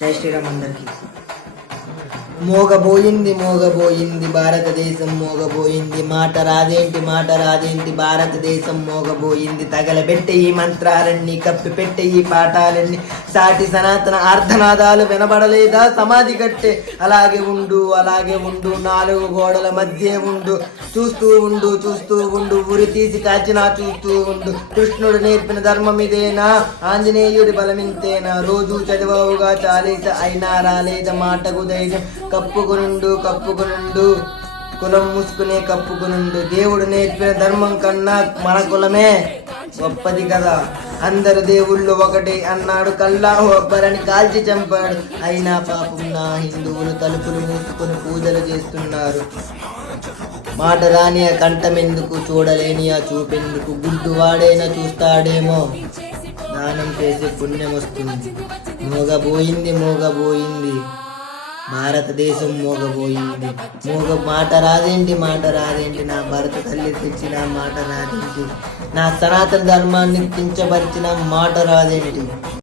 జై శ్రీరామ్ అందరికి. మోగబోయింది భారతదేశం మోగబోయింది, మాట రాదేంటి భారతదేశం మోగబోయింది. తగలబెట్టే ఈ మంత్రాలన్నీ, కప్పి పెట్టే ఈ పాఠాలన్నీ, సాటి సనాతన ఆర్ధనాదాలు వినబడలేదా? సమాధి కట్టే అలాగే ఉండు, నాలుగు గోడల మధ్య ఉండు, చూస్తూ ఉండు, ఉరి తీసి కాచినా చూస్తూ ఉండు. కృష్ణుడు నేర్పిన ధర్మం ఇదేనా? ఆంజనేయుడి బలమింతేనా? రోజు చదివావుగా చాలీస, అయినా రాలేద మాటకు ధైర్యం. కప్పుకునుండు, కులం మూసుకునే కప్పుకునుండు. దేవుడు నేర్పిన ధర్మం కన్నా మన కులమే గొప్పది కదా. అందరు దేవుళ్ళు ఒకటే అన్నాడు, కల్లా ఒబ్బరని కాల్చి చంపాడు. అయినా పాపం నా హిందువులు తలుపులు మూసుకొని పూజలు చేస్తున్నారు. మాట రాని ఆ కంఠమెందుకు, చూడలేని ఆ చూపెందుకు? గుడ్డు వాడైనా చూస్తాడేమో, దానం చేసే పుణ్యం వస్తుంది. మోగబోయింది భారతదేశం మోగబోయింది. మాట రాదేంటి? నా భరత తల్లి తెచ్చిన మాట రాదేంటి? నా సనాతన ధర్మాన్ని కించపరిచిన మాట రాదేంటి?